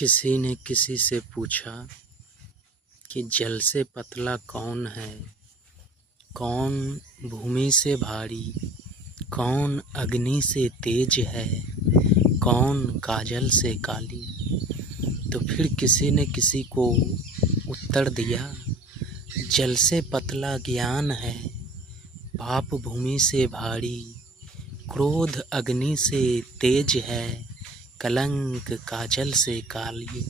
किसी ने किसी से पूछा कि जल से पतला कौन है, कौन भूमि से भारी, कौन अग्नि से तेज है, कौन काजल से काली। तो फिर किसी ने किसी को उत्तर दिया, जल से पतला ज्ञान है, पाप भूमि से भारी, क्रोध अग्नि से तेज है, कलंक काजल से काली।